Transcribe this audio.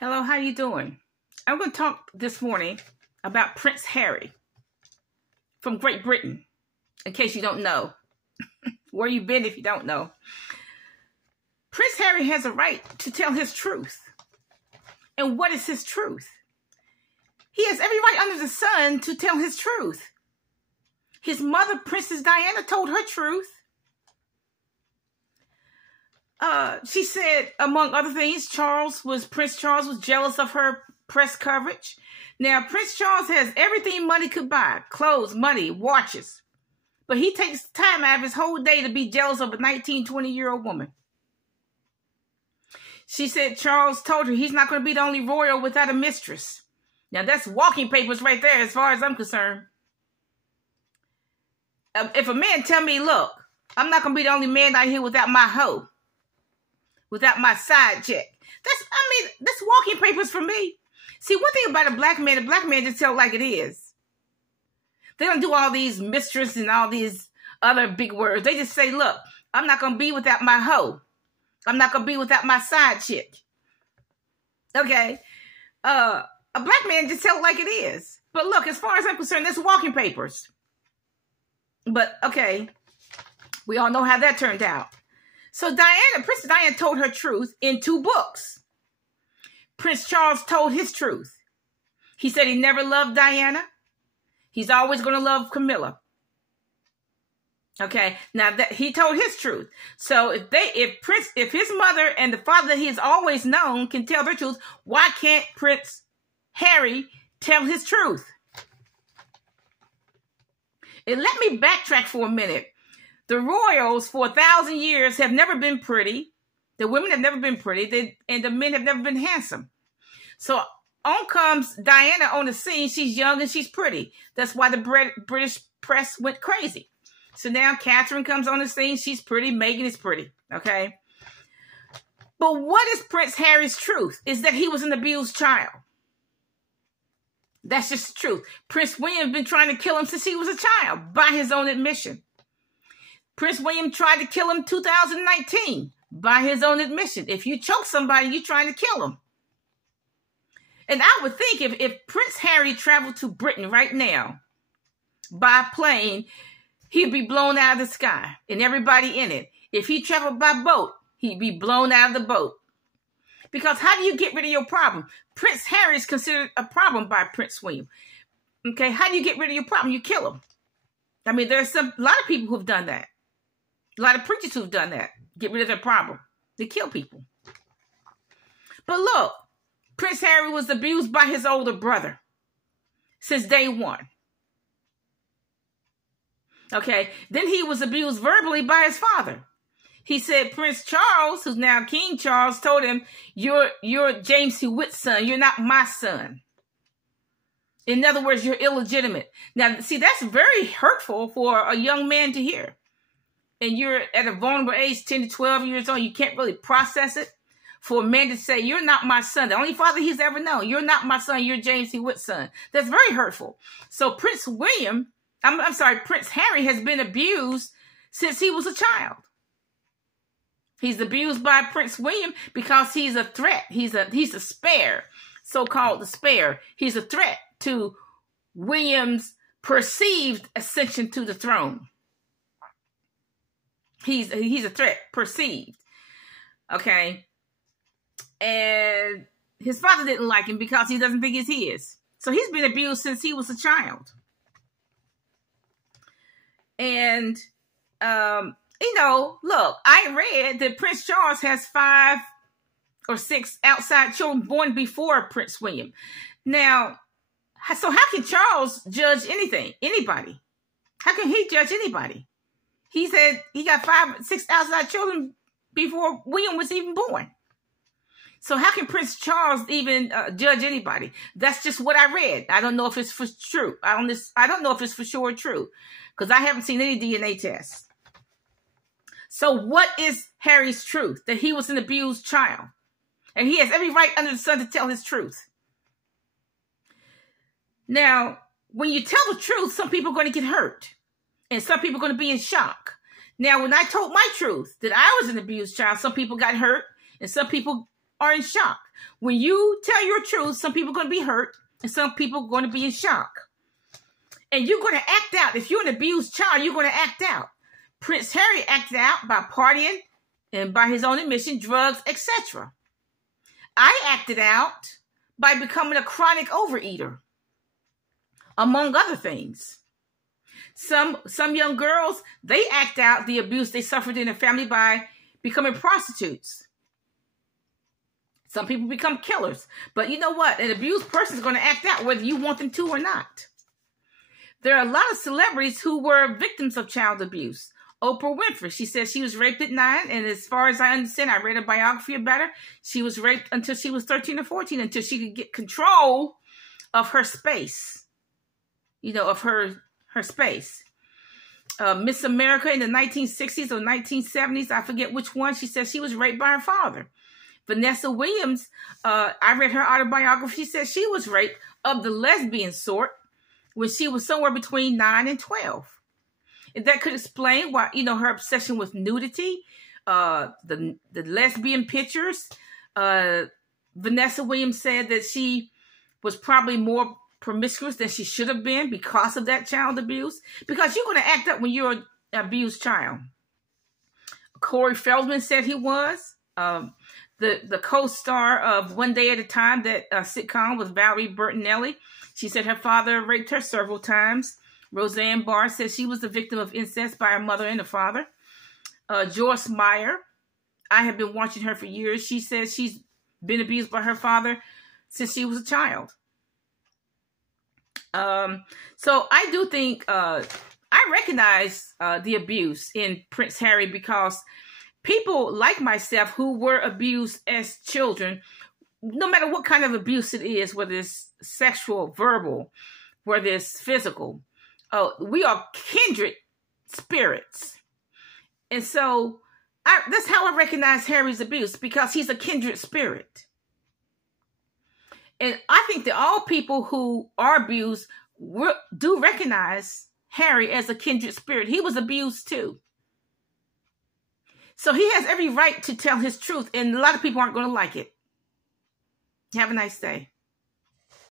Hello, how you doing? I'm going to talk this morning about Prince Harry from Great Britain, in case you don't know. Where you been if you don't know. Prince Harry has a right to tell his truth. And what is his truth? He has every right under the sun to tell his truth. His mother, Princess Diana, told her truth. She said, among other things, Prince Charles was jealous of her press coverage. Now, Prince Charles has everything money could buy: clothes, money, watches. But he takes time out of his whole day to be jealous of a 19, 20-year-old woman. She said Charles told her he's not going to be the only royal without a mistress. Now, that's walking papers right there as far as I'm concerned. If a man tell me, look, I'm not going to be the only man out here without my hoe, without my side chick, that's walking papers for me. See, one thing about a black man just tell it like it is. They don't do all these mistress and all these other big words. They just say, look, I'm not going to be without my hoe. I'm not going to be without my side chick. Okay. A black man just tell it like it is. But look, as far as I'm concerned, that's walking papers. But, okay, we all know how that turned out. So Princess Diana told her truth in 2 books. Prince Charles told his truth. He said he never loved Diana. He's always going to love Camilla. Okay, now that he told his truth. So if his mother and the father that he has always known can tell their truth, why can't Prince Harry tell his truth? And let me backtrack for a minute. The royals for 1,000 years have never been pretty. The women have never been pretty, and the men have never been handsome. So on comes Diana on the scene. She's young and she's pretty. That's why the British press went crazy. So now Catherine comes on the scene. She's pretty. Meghan is pretty. Okay. But what is Prince Harry's truth? Is that he was an abused child. That's just the truth. Prince William's been trying to kill him since he was a child, by his own admission. Prince William tried to kill him 2019, by his own admission. If you choke somebody, you're trying to kill them. And I would think if Prince Harry traveled to Britain right now by plane, he'd be blown out of the sky and everybody in it. If he traveled by boat, he'd be blown out of the boat. Because how do you get rid of your problem? Prince Harry is considered a problem by Prince William. Okay, how do you get rid of your problem? You kill him. I mean, there's a lot of people who've done that. A lot of preachers who've done that. Get rid of their problem. They kill people. But look, Prince Harry was abused by his older brother since day one. Okay, then he was abused verbally by his father. He said Prince Charles, who's now King Charles, told him, you're James Hewitt's son. You're not my son. In other words, you're illegitimate. Now, see, that's very hurtful for a young man to hear. And you're at a vulnerable age, 10 to 12 years old. You can't really process it. For a man to say, you're not my son, the only father he's ever known. You're not my son. You're James Hewitt's son. That's very hurtful. So Prince Harry has been abused since he was a child. He's abused by Prince William because he's a threat. He's a spare, so-called the spare. He's a threat to William's perceived ascension to the throne. He's a threat, perceived. Okay. And his father didn't like him because he doesn't think it's his. So he's been abused since he was a child. And, look, I read that Prince Charles has 5 or 6 outside children born before Prince William. Now, so how can Charles judge anybody? How can he judge anybody? He said he got 5 or 6 outside children before William was even born. So how can Prince Charles even judge anybody? That's just what I read. I don't know if it's for true. I don't know if it's for sure true, because I haven't seen any DNA tests. So what is Harry's truth? That he was an abused child. And he has every right under the sun to tell his truth. Now, when you tell the truth, some people are going to get hurt. And some people are going to be in shock. Now, when I told my truth, that I was an abused child, some people got hurt. And some people are in shock. When you tell your truth, some people are going to be hurt and some people are going to be in shock. And you're going to act out. If you're an abused child, you're going to act out. Prince Harry acted out by partying and by his own admission, drugs, etc. I acted out by becoming a chronic overeater, among other things. Some young girls, they act out the abuse they suffered in their family by becoming prostitutes. Some people become killers. But you know what? An abused person is going to act out whether you want them to or not. There are a lot of celebrities who were victims of child abuse. Oprah Winfrey, she said she was raped at 9. And as far as I understand, I read a biography about her. She was raped until she was 13 or 14, until she could get control of her space. You know, of her space. Miss America in the 1960s or 1970s, I forget which one, she said she was raped by her father. Vanessa Williams, I read her autobiography. She said she was raped of the lesbian sort when she was somewhere between 9 and 12. And that could explain why, you know, her obsession with nudity, the lesbian pictures. Vanessa Williams said that she was probably more promiscuous than she should have been because of that child abuse. Because you're going to act up when you're an abused child. Corey Feldman said he was. The co-star of One Day at a Time, that sitcom, was Valerie Bertinelli. She said her father raped her several times. Roseanne Barr said she was the victim of incest by her mother and her father. Joyce Meyer, I have been watching her for years. She says she's been abused by her father since she was a child. So I do think I recognize the abuse in Prince Harry, because people like myself who were abused as children, no matter what kind of abuse it is, whether it's sexual, verbal, whether it's physical, we are kindred spirits. And so that's how I recognize Harry's abuse, because he's a kindred spirit. And I think that all people who are abused do recognize Harry as a kindred spirit. He was abused too. So he has every right to tell his truth, and a lot of people aren't going to like it. Have a nice day.